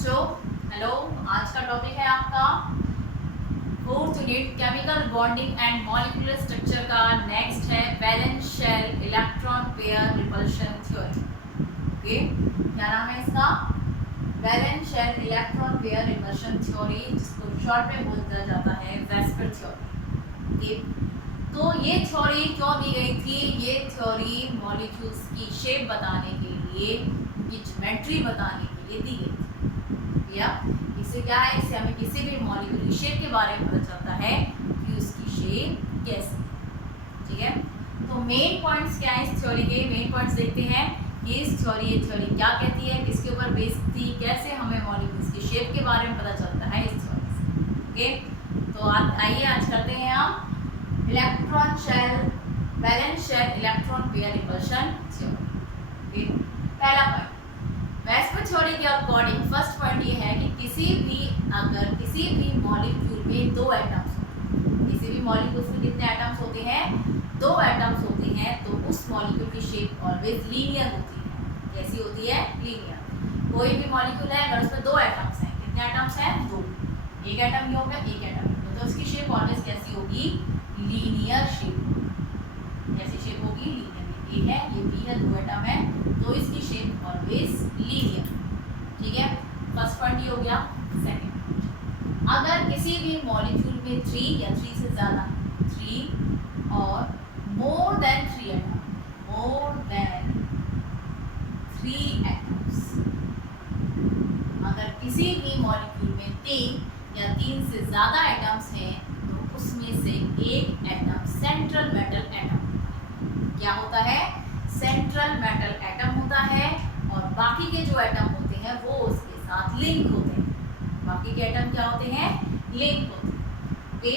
बच्चों हेलो। आज का टॉपिक है आपका fourth unit chemical bonding and molecular structure का। नेक्स्ट है valence shell electron pair repulsion theory. Okay, क्या नाम है इसका? Valence shell electron pair repulsion theory, जिसको शॉर्ट में बोला जाता है वेस्पर थ्योरी। ओके, तो ये थ्योरी क्यों दी गई थी? ये थ्योरी मॉलिक्यूल्स की शेप बताने के लिए, उनकी ज्योमेट्री बताने के लिए दी गई थी। या इससे क्या है, इससे हमें किसी भी मॉलिक्यूल की शेप के बारे में पता चलता है कि उसकी शेप कैसी। ठीक है, तो मेन पॉइंट्स क्या है इस थ्योरी के? मेन पॉइंट्स देखते हैं कि ये थ्योरी क्या कहती है, किसके ऊपर बेस्ड थी, कैसे हमें मॉलिक्यूल्स की शेप के बारे में पता चलता है इस थ्योरी से। ओके, तो आइए आज करते हैं हम electron shell valence shell electron pair repulsion theory. पहला पॉइंट, वेस्पर थ्योरी के अकॉर्डिंग फर्स्ट पॉइंट ये है कि अगर किसी भी मॉलिक्यूल में दो एटम्स, किसी भी मॉलिक्यूल्स में कितने एटम्स होते हैं? दो एटम्स होते हैं, तो उस मॉलिक्यूल की शेप ऑलवेज लीनियर होती है। कैसी होती है? लीनियर। कोई भी मॉलिक्यूल है अगर उसमें दो एटम्स हैं, कितने एटम्स हैं? दो। एक एटम ये हो गया, एक एटम ये, तो उसकी शेप ऑलवेज कैसी होगी? Linear shape. कैसी शेप होगी? लीनियर। ये है, ये बी है, दो एटम है, तो इसकी शेप ऑलवेज लीनियर। ठीक है, फर्स्ट पॉइंट ये हो गया। सेकंड, अगर किसी भी मॉलिक्यूल में 3 या 3 से ज्यादा 3 और मोर देन 3 एटम्स, अगर किसी भी मॉलिक्यूल में 3 या 3 से ज्यादा एटम्स हैं, तो उसमें से एक एटम सेंट्रल मेटल एटम क्या होता है? सेंट्रल मेटल एटम होता है, और बाकी के जो एटम होते हैं वो उसके साथ लिंक होते हैं। बाकी के एटम क्या होते हैं? लिंक होते हैं। ओके,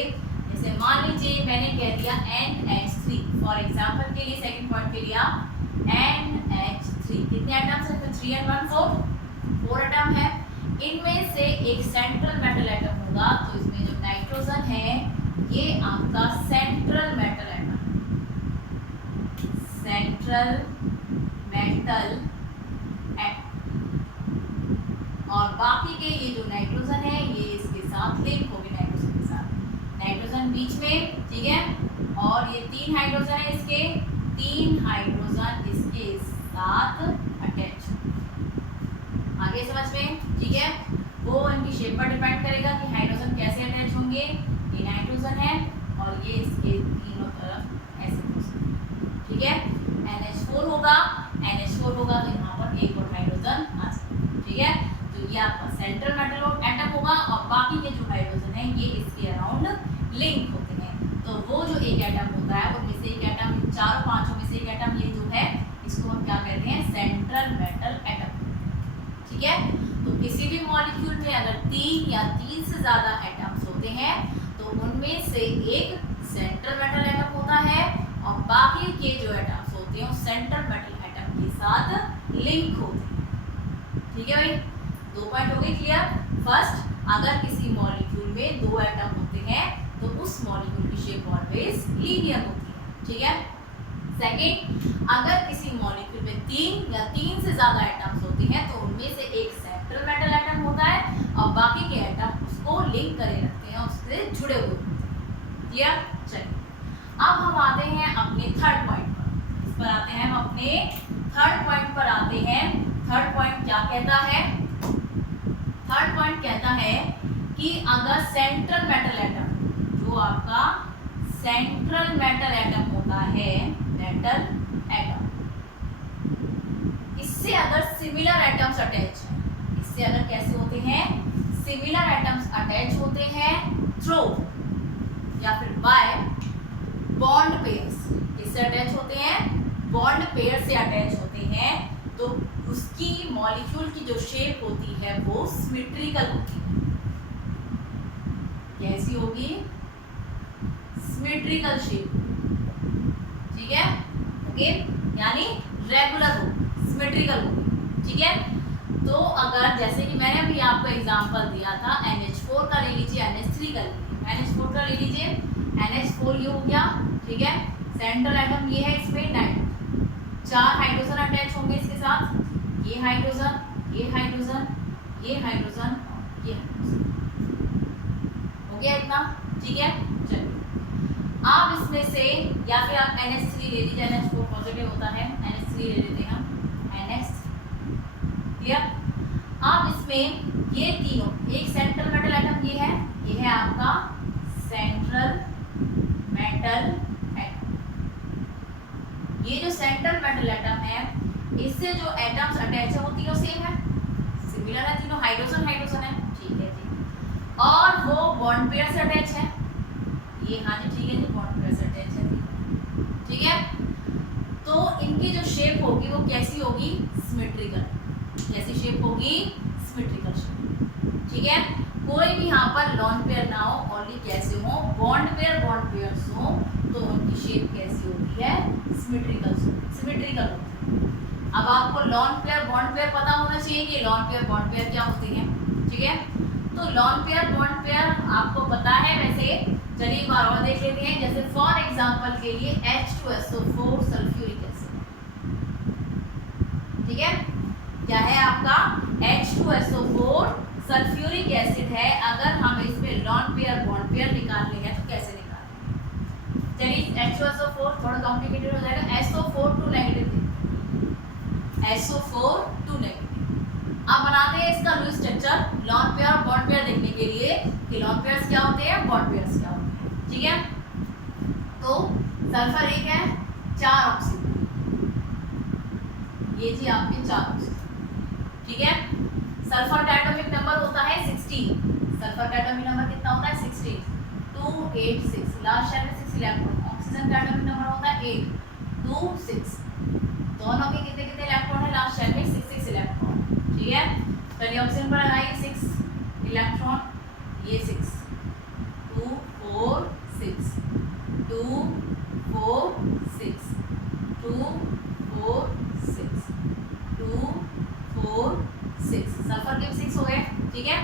जैसे मान लीजिए मैंने कह दिया NH3, फॉर एग्जांपल के लिए सेकंड पॉइंट पे लिया NH3, कितने एटम्स हैं? 3 and 1 4 एटम है। इनमें से एक सेंट्रल मेटल एटम होगा, तो इसमें जो नाइट्रोजन है ये आपका central metal atom, central metal atom, और बाकी के ये जो नाइट्रोजन है ये इसके साथ लिंक होगी, नाइट्रोजन के साथ, नाइट्रोजन बीच में। ठीक है, और ये 3 हाइड्रोजन है, इसके 3 हाइड्रोजन इसके साथ अटैच। आगे समझ में? ठीक है, वो इनकी शेप पर डिपेंड करेगा कि हाइड्रोजन कैसे अटैच होंगे। ये नाइट्रोजन है और ये इसके तीनों तरफ ऐसे। ठीक है, NH4 होगा तो यहाँ पर एक और हाइड्रोजन आ जाएगा। ठीक है, तो ये आपका सेंट्रल मेटल एटम होगा, और बाकी के जो हाइड्रोजन है ये इसके अराउंड लिंक होते हैं। तो वो जो एक एटम होता है, उनमें से एक एटम, चारों पांचों में से एक एटम, ये जो है इसको हम क्या कहते हैं? Central metal atom. ठीक है, तो किसी भी मॉलिक्यूल में अगर 3 या 3 से ज्यादा एटम्स होते हैं, तो उनमें से एक सेंट्रल मेटल एटम होता है, और बाकी के जो एटम्स होते हैं वो सेंट्रल मेटल एटम के साथ लिंक होते हैं। ठीक है भाई, 2 पॉइंट हो गए क्लियर। फर्स्ट, अगर किसी मॉलिक्यूल में 2 एटम होते हैं तो उस मॉलिक्यूल की शेप ऑलवेज लीनियर होती है। ठीक है, सेकंड, अगर किसी मॉलिक्यूल में 3 या 3 से ज्यादा एटम्स होते हैं, तो उनमें से एक सेंट्रल मेटल एटम होता है, और बाकी के एटम उसको लिंक करे रखते हैं, उससे जुड़े हुए होते हैं। क्लियर? चलिए, अब हम आते हैं अपने थर्ड पॉइंट पर। इस पर आते हैं हम अपने थर्ड पॉइंट पर आते हैं। थर्ड पॉइंट क्या कहता है? थर्ड पॉइंट कहता है कि अगर सेंट्रल मेटल एटम, जो आपका सेंट्रल मेटल एटम होता है, मेटल एटम, इससे अगर सिमिलर एटम्स अटैच हैं, इससे अगर कैसे होते हैं? सिमिलर एटम्स अटैच होते हैं थ्रू या फिर बाय बॉन्ड पेयर्स। किससे अटैच होते हैं? बॉन्ड पेयर से अटैच होते हैं, तो उसकी मॉलिक्यूल की जो शेप होती है वो सिमेट्रिकल होती है। कैसी होगी? Symmetrical shape. ठीक है, ओके, यानी रेगुलर होगी, सिमेट्रिकल होगी। ठीक है, तो अगर जैसे कि मैंने अभी आपको एग्जांपल दिया था, NH4 का ले लीजिए, NH3 का ले लीजिए, NH4 का ले लीजिए, NH4 ये हो गया। ठीक है, सेंट्रल एटम ये है, इसमें 9 4 हाइड्रोजन अटैच होंगे इसके साथ, ये हाइड्रोजन, ये हाइड्रोजन, ये हाइड्रोजन, ये हाइड्रोजन। हो गया इतना, ठीक है। चलिए आप इसमें से या फिर आप NH3 ले लीजिए, NH4 पॉजिटिव होता है, NH3 ले लेते हैं हम, NH, क्लियर। आप इसमें ये तीनों, एक सेंट्रल मेटल एटम ये है आपका सेंट्रल मेटल एटम। ये जो सेंट्रल मेटल एटम है, इससे जो एटम्स अटैच है वो तीनों सेम है, सिमिलर है, तीनों हाइड्रोजन हाइड्रोजन है, ठीक है जी। और वो बॉन्ड पेयर से अटैच है, ये हाँ जी ठीक है जी, बॉन्ड पेयर से अटैच है, ठीक है। तो इनकी जो शेप होगी वो कैसी होगी, सिमेट्रिकल। कैसी शेप होगी, सिमेट्रिकल शेप, ठीक है। कोई भी यहाँ पर लॉन पेयर ना हो, ओनली कैसे हो, बॉन्ड पेयर्स हो, तो उनकी शेप कैसी होती है, सिमेट्रिकल सिमेट्रिकल होती है। अब आपको लॉन पेयर बॉन्ड पेयर पता होना चाहिए कि लॉन पेयर बॉन्ड पेयर क्या होती है, ठीक है। तो लॉन पेयर बॉन्ड पेयर आपको पता है वैसे, चलिए एक बार और देख लेते हैं। जैसे फॉर एग्जांपल के लिए H2SO4 सल्फ्यूरिक एसिड, ठीक है, क्या है आपका H2SO4 सल्फ्यूरिक एसिड है। अगर हम इसमें लॉन पेयर बॉन्ड पेयर निकालने हैं तो कैसे निकालेंगे, चलिए H2SO4 थोड़ा कॉम्प्लिकेटेड हो जाएगा, SO4 2 नेगेटिव, SO4 2 नेगेटिव। अब बनाते हैं इसका लुईस स्ट्रक्चर लॉन पेयर और बॉन्ड पेयर देखने के लिए कि लॉन पेयर्स क्या होते हैं, बॉन्ड पेयर्स क्या होते हैं, ठीक है। तो सल्फर एक है, 4 ऑक्सीजन, ये जी आपके 4 ऑक्सीजन, ठीक है। सल्फर का एटॉमिक नंबर होता है 16, सल्फर का एटॉमिक नंबर कितना होता है 16, 286, लास्ट शेल में 6 इलेक्ट्रॉन। ऑक्सीजन का एटॉमिक नंबर होता है 8, 2 6, दोनों के कितने कितने इलेक्ट्रॉन है, लास्ट शेल में 6 6 इलेक्ट्रॉन, ठीक है। चलिए ऑक्सीजन पर लगाइए 6 इलेक्ट्रॉन, ये 6, 2 4 6, 2 4 6, 2 4 6, 2 4 6, सल्फर के 6 हो गए, ठीक है।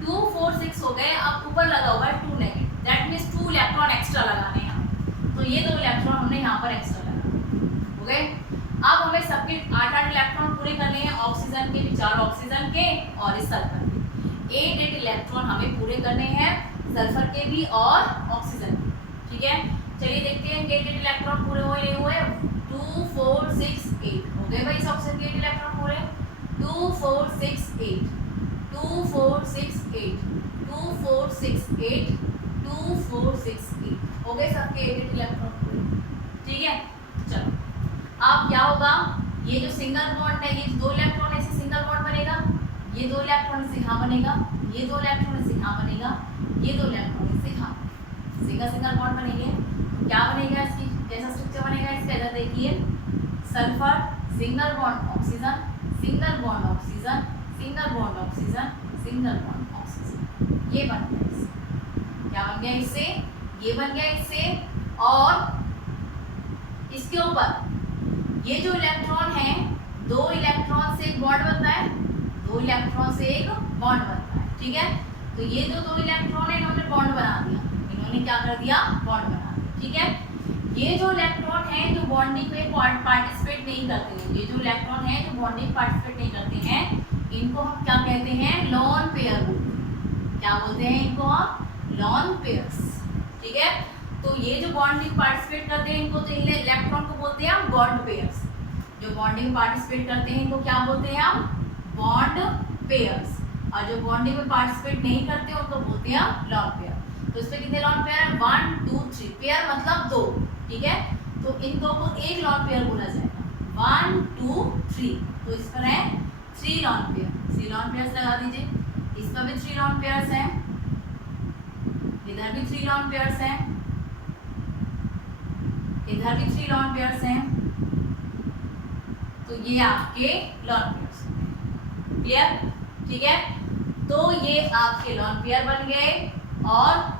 2 4 6 हो गए। अब ऊपर लगा हुआ है 2 negative, that means 2 electron extra लगाने हैं, तो ये 2 इलेक्ट्रॉन हमने यहाँ पर एक्स्ट्रा लगा, हो गए। अब हमें सबके 8 इलेक्ट्रॉन पूरे करने हैं, ऑक्सीजन के भी 4 ऑक्सीजन के और इस सल्फर के 8 इलेक्ट्रॉन हमें पूरे करने हैं, सल्फर के भी और ऑक्सीजन के, ठीक है। चलिए देखते हैं 8 इलेक्ट्रॉन पूरे हुए नहीं हुए। 2 4 6 8 हो गए भाई, इस ऑक्सीजन के 8 इलेक्ट्रॉन पूरे, 2 4 6 8, 2 4 6 8, 2 4 6 8, 2 4 6 8 हो गए सबके 8 इलेक्ट्रॉन पूरे, ठीक है। चलो अब क्या होगा, ये जो सिंगल बॉन्ड है, ये 2 इलेक्ट्रॉन ऐसे सिंगल बॉन्ड बनेगा, ये 2 इलेक्ट्रॉन से यहाँ बनेगा, ये 2 इलेक्ट्रॉन से यहाँ बनेगा, ये 2 इलेक्ट्रॉन से यहाँ, सिंगल सिंगल बॉन्ड बनेंगे। क्या बनेगा, इसकी कैसा स्ट्रक्चर बनेगा इसका, इधर देखिए, sulphur single bond oxygen, single bond oxygen, single bond oxygen, single bond oxygen, ये बन गया इससे। क्या बन गया इससे, ये बन गया इससे। और इसके ऊपर ये जो इलेक्ट्रॉन है, 2 इलेक्ट्रॉन से एक बॉन्ड बनता है, 2 इलेक्ट्रॉन से एक बॉन्ड बनता है, ठीक है। तो ये जो 2 इलेक्ट्रॉन है इन्होंने बॉन्ड बना दिया, इन्होंने क्या कर दिया, बॉन्ड बना दिया, ठीक है। ये जो इलेक्ट्रॉन है जो बॉन्डिंग में पार्टिसिपेट नहीं करते हैं, ये जो इलेक्ट्रॉन है जो बॉन्डिंग पार्टिसिपेट नहीं करते हैं, इनको हम क्या कहते हैं, लॉन पेयर बोलते हैं। क्या बोलते हैं इनको हम, लॉन पेयर्स, ठीक है। तो ये जो बॉन्डिंग पार्टिसिपेट करते हैं इनको, तो इलेक्ट्रॉन को बोलते हैं हम बॉन्ड पेयर्स। जो बॉन्डिंग पार्टिसिपेट करते हैं इनको क्या बोलते हैं हम, बॉन्ड पेयर्स। और जो बॉन्डिंग में पार्टिसिपेट नहीं करते उनको बोलते हैं हम लॉन पेयर। तो इसमें कितने लॉन पेयर है, 1 2 3, पेयर मतलब 2, ठीक है। तो इन दो को एक लॉन पेयर बोला जाएगा, 1 2 3, तो इस पर है 3 लॉन पेयर, 3 लॉन पेयर्स लगा दीजिए। इस पर भी 3 लॉन पेयर्स हैं, इधर भी 3 लॉन पेयर्स हैं, इधर भी 3 लॉन पेयर्स हैं, तो ये आपके लॉन पेयर्स, क्लियर, ठीक है। तो ये आपके लॉन पेयर बन गए। और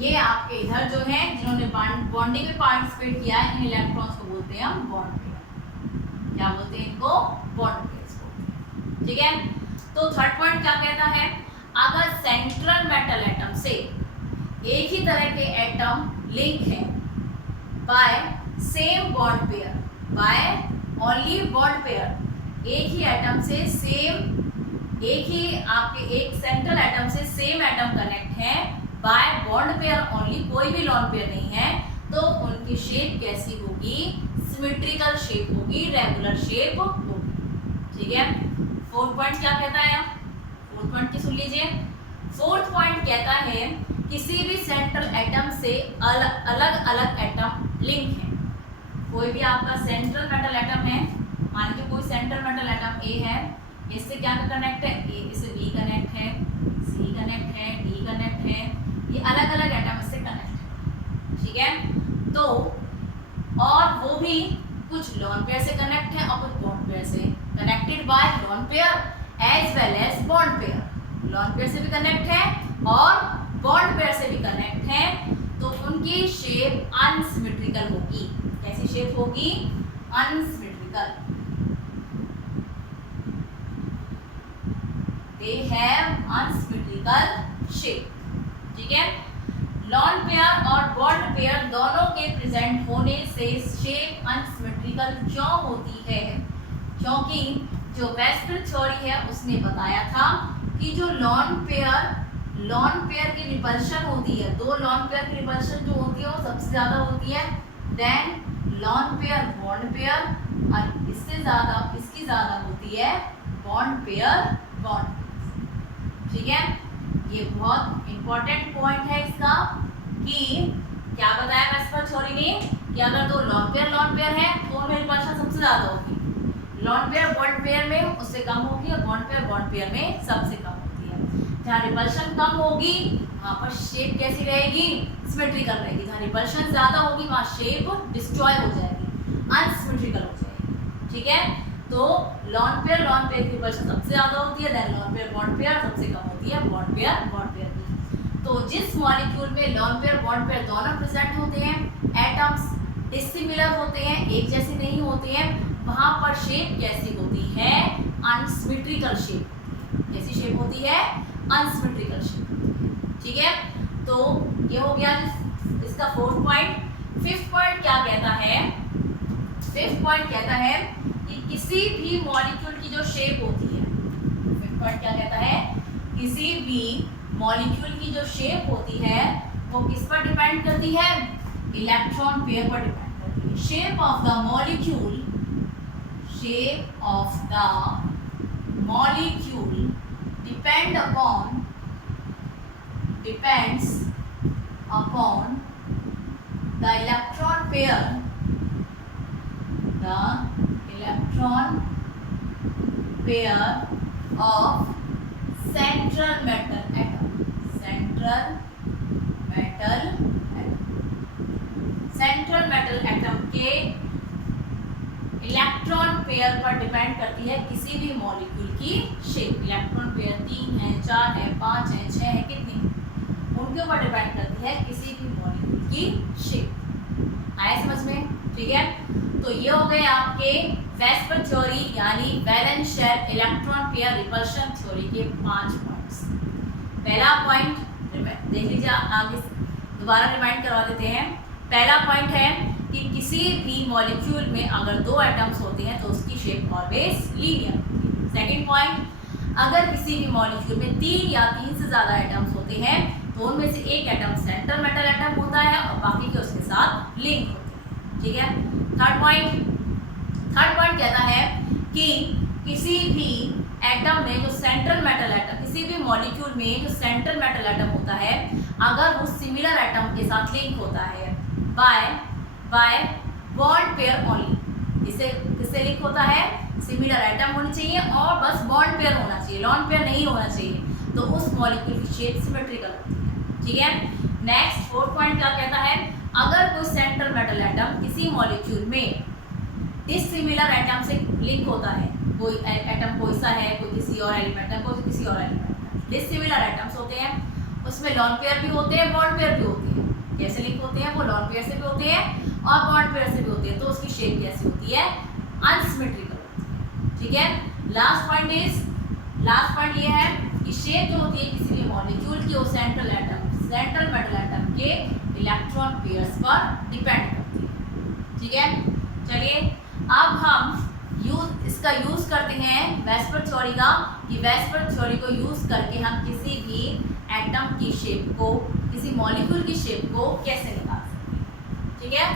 ये आपके इधर जो है जिन्होंने बॉन्डिंग में पार्टिसिपेट किया है, इन इलेक्ट्रॉन्स को बोलते हैं हम बॉन्ड पेयर। क्या बोलते हैं इनको, बॉन्ड पेयर्स बोलते हैं, ठीक है। तो थर्ड पॉइंट क्या कहता है, अगर सेंट्रल मेटल एटम से एक ही तरह के एटम लिंक है by same bond pair, by only bond pair, एक ही एटम से सेम एक ही आपके एक सेंट्रल एटम से सेम एटम कनेक्ट है बाय बॉन्ड पेयर ओनली, कोई भी लॉन पेयर नहीं है, तो उनकी शेप कैसी होगी? सिमेट्रिकल शेप होगी, रेगुलर शेप होगी। ठीक है, फोर्थ पॉइंट क्या कहता है? फोर्थ पॉइंट की सुन लीजिए। फोर्थ पॉइंट कहता है किसी भी सेंट्रल एटम से अलग अलग एटम लिंक है। कोई भी आपका सेंट्रल मेटल एटम है, मान लीजिए कोई सेंट्रल मेटल एटम ए है, इससे क्या कनेक्ट है? ए इससे बी कनेक्ट है, सी कनेक्ट है, डी कनेक्ट है, ये अलग अलग एटम इससे कनेक्ट है। ठीक है, तो और वो भी कुछ लॉन पेयर से कनेक्ट है और कुछ बॉन्ड पेयर से, connected by lone pair as well as bond pair. Lone pair से भी कनेक्ट है और बॉन्ड पेयर से भी कनेक्ट है, तो उनकी शेप अनसिमेट्रिकल होगी। कैसी शेप होगी? Unsymmetrical. They have unsymmetrical shape। ठीक है, लॉन पेयर और बॉन्ड पेयर दोनों के प्रेजेंट होने से शेप अनसिमेट्रिकल क्यों होती है? क्योंकि जो वेस्टर थ्योरी है उसने बताया था कि जो लॉन पेयर की रिपल्शन होती है, दो लॉन पेयर की रिपल्शन जो होती है वो सबसे ज्यादा होती है then lone pair bond pair, और इसकी ज्यादा होती है बॉन्ड पेयर बॉन्ड। ठीक है, ये बहुत इंपॉर्टेंट पॉइंट है इसका कि क्या बताया वेस्टर थ्योरी ने कि अगर दो लॉन पेयर है तो उनमें रिपल्शन सबसे ज्यादा होगी, लॉन पेयर बॉन्ड पेयर में उससे कम होगी और बॉन्ड पेयर में सबसे कम होती है। जहाँ रिपल्शन कम होगी वहाँ पर शेप कैसी रहेगी? सिमेट्रिकल रहेगी। जहाँ रिपल्शन ज्यादा होगी वहाँ शेप डिस्ट्रॉय हो जाएगी, अनसिमेट्रिकल हो जाएगी। ठीक है, तो लॉन पेयर की रिपल्शन सबसे ज्यादा होती है, then lone pair bond pair सबसे कम होती है, बॉन्ड पेयर की। तो जिस मॉलिक्यूल में लॉन पेयर बॉन्ड पेयर दोनों प्रेजेंट होते हैं, एटम्स डिसिमिलर होते हैं, एक जैसे नहीं होते हैं, वहां पर शेप कैसी होती है? Unsymmetrical shape. कैसी शेप होती है? Unsymmetrical shape. ठीक है, तो ये हो गया इसका फोर्थ पॉइंट। फिफ्थ पॉइंट क्या कहता है? फिफ्थ पॉइंट कहता है कि किसी भी मॉलिक्यूल की जो शेप होती है, फिफ्थ पॉइंट क्या कहता है? किसी भी मॉलिक्यूल की जो शेप होती है वो किस पर डिपेंड करती है? इलेक्ट्रॉन पेयर पर डिपेंड करती है। Shape of the molecule depends upon the electron pair of central metal atom। Central metal atom के इलेक्ट्रॉन पेयर पर डिपेंड करती है किसी भी मॉलिक्यूल की शेप। इलेक्ट्रॉन पेयर 3 है, 4 है, 5 है, 6 है, कितनी, उनके ऊपर डिपेंड करती है किसी भी मॉलिक्यूल की शेप। आया समझ में? ठीक है, तो ये हो गए आपके वेस्पर थ्योरी यानी valence shell electron pair repulsion theory के 5 पॉइंट्स। पहला पॉइंट देख लीजिए, आगे दोबारा रिमाइंड करवा देते हैं। पहला पॉइंट है कि किसी भी मॉलिक्यूल में अगर दो एटम्स होते हैं तो उसकी शेप ऑलवेज लीनियर होती है। सेकंड पॉइंट, अगर किसी भी मॉलिक्यूल में 3 या 3 से ज़्यादा एटम्स होते हैं तो उनमें से एक एटम सेंट्रल मेटल एटम होता है और बाकी के उसके साथ लिंक होते हैं। ठीक है, थर्ड पॉइंट कहता है कि किसी भी एटम में जो सेंट्रल मेटल एटम, किसी भी मॉलिक्यूल में जो सेंट्रल मेटल एटम होता है, अगर वो सिमिलर एटम के साथ लिंक होता है बाय बॉन्ड पेयर ओनली। किससे लिंक होता है? सिमिलर एटम होनी चाहिए और बस बॉन्ड पेयर होना चाहिए, लॉन पेयर नहीं होना चाहिए, तो उस मॉलिक्यूल की शेप सिमेट्रिकल होती है। ठीक है, नेक्स्ट फोर्थ पॉइंट क्या कहता है? अगर कोई सेंट्रल मेटल एटम किसी मॉलिक्यूल में डिसिमिलर एटम से लिंक होता है, कोई एटम कोई सा है, कोई किसी और एलिमेंट है, कोई किसी और एलिमेंट है, डिसिमिलर एटम्स होते हैं, उसमें लॉन पेयर भी होते हैं, बॉन्ड पेयर भी होते हैं। कैसे लिंक होते हैं? वो लॉन पेयर से भी होते हैं और बॉन्ड पेयर से भी होते हैं, तो उसकी शेप कैसी होती है? अनसिमेट्रिकल होती है। ठीक है, लास्ट पॉइंट ये है कि शेप जो होती है किसी भी मॉलिक्यूल की वो सेंट्रल मेटल एटम के इलेक्ट्रॉन पेयर्स पर डिपेंड करती है। ठीक है, चलिए अब हम इसका यूज करते हैं वेस्पर थ्योरी का, कि वेस्पर थ्योरी को यूज करके हम किसी भी एटम की शेप को, किसी मॉलिक्यूल की शेप को कैसे निकाल सकते हैं। ठीक है,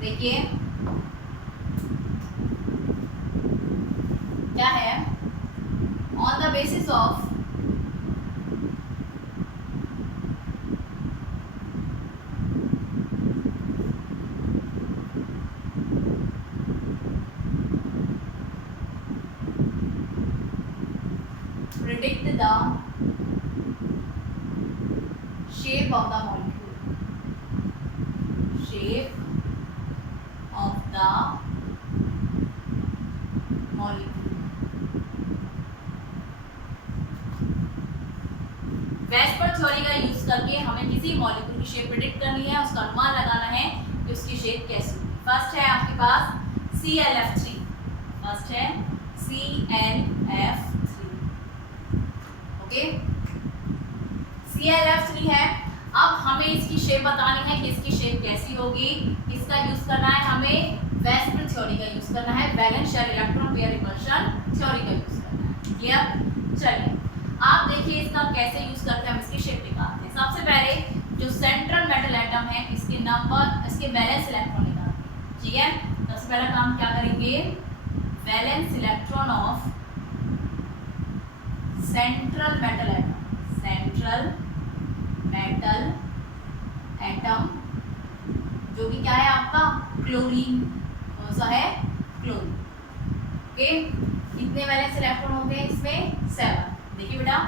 देखिए क्या है, on the basis of predict the shape of the molecule, shape of the molecule। VSEPR theory का यूज करके हमें किसी मॉलिक्यूल की शेप प्रेडिक्ट करनी है, उसका अनुमान लगाना है कि उसकी शेप कैसी होगी। फर्स्ट है आपके पास ClF3, फर्स्ट है ClF3, ओके, ClF3 है। अब हमें इसकी शेप बतानी है कि इसकी शेप कैसी होगी। इसका यूज करना है हमें वेस्पर थ्योरी का यूज करना है, valence shell electron pair repulsion theory का यूज करना है। क्लियर, चलिए आप देखिए इसका कैसे यूज करके हम इसकी शेप निकालते हैं। सबसे पहले जो सेंट्रल मेटल एटम है इसके नंबर, इसके वैलेंस इलेक्ट्रॉन निकालते हैं। ठीक है, सबसे पहला काम क्या करेंगे, valence electron of central metal atom, central metal atom जो कि क्या है आपका क्लोरीन, कौन सा है, क्लोरीन। ओके, कितने वैलेंस इलेक्ट्रॉन होते हैं इसमें, 7। देखिए बेटा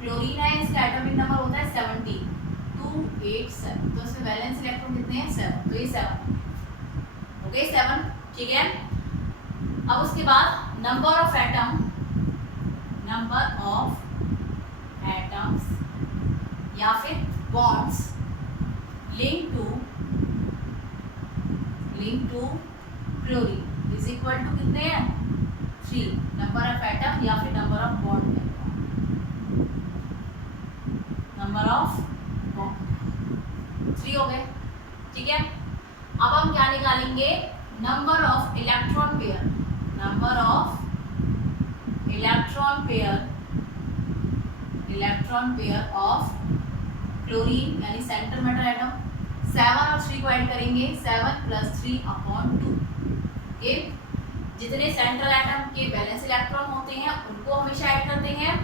क्लोरीन है, इसका एटॉमिक नंबर होता है 17, 287, तो इसमें वैलेंस इलेक्ट्रॉन कितने हैं, 7, तो ये 7, ओके 7। ठीक है, अब उसके बाद number of atom, number of atoms या फिर bonds link to chlorine is equal to कितने हैं, 3, नंबर ऑफ एटम या फिर number of bond, number of bond 3 हो गए। ठीक है, अब हम क्या निकालेंगे, number of electron pair, number of electron pair of chlorine यानी सेंट्रल मेटल एटम। 7 और 3 को ऐड करेंगे, 7 + 3/2। ओके, जितने सेंट्रल एटम के वैलेंस इलेक्ट्रॉन होते हैं उनको हमेशा ऐड करते हैं,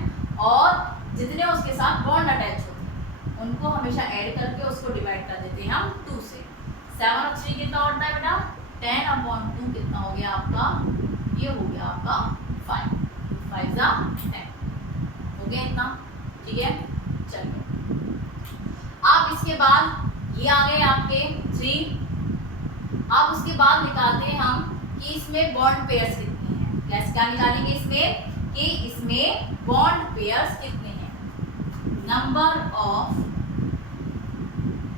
और जितने उसके साथ बॉन्ड अटैच होते हैं उनको हमेशा ऐड करके उसको डिवाइड कर देते हैं हम 2 से। 7 और 3 कितना होता है बेटा, 10/2 कितना हो गया आपका, ये हो गया आपका 5, 5 × 10 हो गया इतना। ठीक है, चलिए अब इसके बाद ये आ गए आपके 3। अब उसके बाद निकालते हैं हम कि इसमें बॉन्ड पेयर्स कितने हैं। कैसे क्या निकालेंगे इसमें, कि इसमें बॉन्ड पेयर्स कितने हैं, number of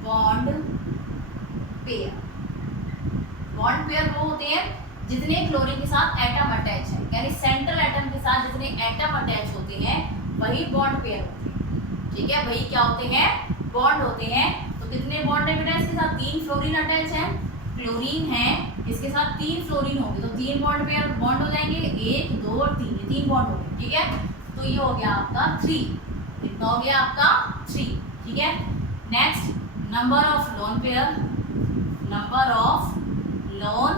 bond pair. Bond pair वो होते हैं जितने क्लोरीन के साथ एटम अटैच है, यानी सेंट्रल एटम के साथ जितने एटम अटैच होते हैं वही बॉन्ड पेयर होते हैं। ठीक है, वही क्या होते हैं, बॉन्ड होते हैं। तो कितने बॉन्ड है बेटा, इसके साथ 3 फ्लोरीन अटैच है, क्लोरीन है, इसके साथ 3 फ्लोरीन होंगे, तो 3 बॉन्ड पेयर बॉन्ड हो जाएंगे, 1 2 और 3, ये 3 बॉन्ड हो गए। ठीक है, तो ये हो गया आपका 3, कितना हो गया आपका 3। ठीक है, next number of lone pair, number of lone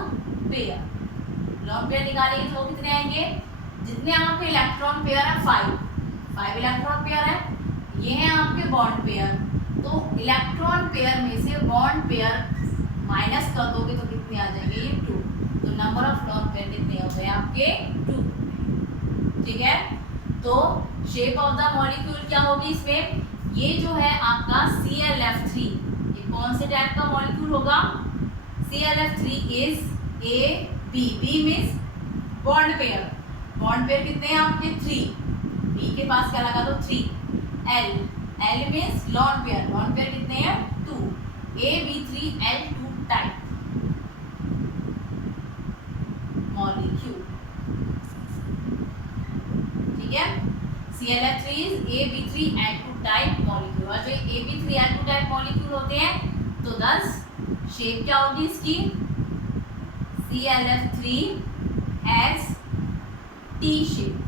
pair, lone pair निकालेंगे तो कितने आएंगे, जितने आपके इलेक्ट्रॉन पेयर है 5 इलेक्ट्रॉन पेयर है, ये है आपके बॉन्ड पेयर। तो इलेक्ट्रॉन पेयर में से बॉन्ड पेयर माइनस कर दोगे तो कितने आ जाएंगे, ये 2, तो नंबर ऑफ लोन पेयर कितने हो गए आपके 2। ठीक है, तो शेप ऑफ द मॉलिक्यूल क्या होगी इसमें, ये जो है आपका ClF3, ये कौन से टाइप का मॉलिक्यूल होगा, ClF3 is AB, B means bond pair, bond pair कितने हैं आपके 3, B के पास क्या लगा दो 3, L means lone pair, lone pair कितने हैं 2, AB3L2 टाइप मॉलिक्यूल। ठीक है। ClF3 is AB3N2 type molecule, और जो AB3N2 टाइप मॉलिक्यूल होते हैं तो दस शेप क्या होगी इसकी, ClF3 हैज T शेप।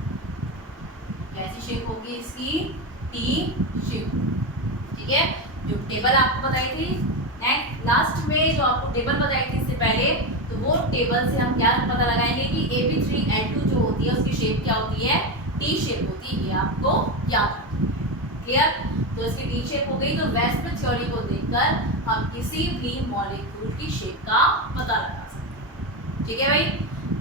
कैसी शेप होगी इसकी, T शेप, ठीक है। जो टेबल आपको बताई थी नेक्स्ट लास्ट में, जो आपको टेबल बताई थी इससे पहले, तो वो टेबल से हम क्या पता लगाएंगे कि AB3N2 जो होती है उसकी शेप क्या होती है, T शेप होती है। ये आपको याद रखना, क्लियर। तो इसकी T शेप हो गई। तो वेस्पर थ्योरी को देखकर हम किसी भी मॉलिक्यूल की शेप का पता लगा सकते हैं, ठीक है भाई,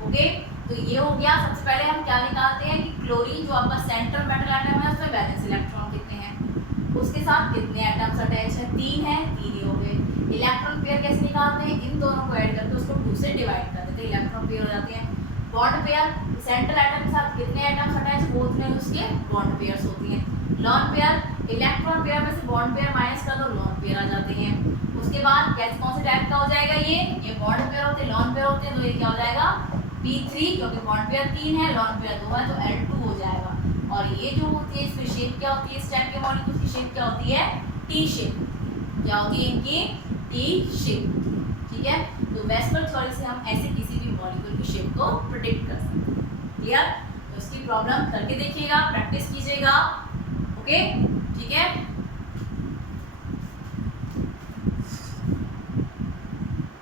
ओके। तो ये हो गया। सबसे पहले हम क्या निकालते हैं कि क्लोरीन जो आपका सेंट्रल मेटल एटम है उसमें वैलेंस इलेक्ट्रॉन कितने हैं, उसके साथ कितने एटम्स अटैच है, 3 है, 3 ही हो गए। इलेक्ट्रॉन पेयर कैसे निकालते हैं, इन दोनों को ऐड करके उसको 2 से डिवाइड कर देते हैं, इलेक्ट्रॉन पेयर हो जाते हैं। बॉन्ड पेयर, सेंट्रल एटम के साथ कितने एटम्स अटैच, वो उतने उसके बॉन्ड पेयर्स होती हैं। लॉन पेयर, इलेक्ट्रॉन पेयर में से बॉन्ड पेयर माइनस कर दो, लॉन पेयर आ जाते हैं। उसके बाद कैसे कौन से टाइप का हो जाएगा, ये बॉन्ड पेयर होते हैं, लॉन पेयर होते हैं, तो ये क्या हो जाएगा P3, क्योंकि बॉन्ड पेयर 3 है, लॉन पेयर 2 है, तो L2 हो जाएगा। और ये जो होती है इसकी शेप क्या होती है, इस टाइप के मॉलिक्यूल की शेप क्या होती है, T शेप। क्या होती है इनकी, T शेप, ठीक है। तो वेस्पर थ्योरी से हम ऐसे किसी भी मॉलिक्यूल की शेप को प्रेडिक्ट कर सकते हैं, क्लियर। तो इसकी प्रॉब्लम करके देखिएगा, प्रैक्टिस कीजिएगा, ओके, ठीक है।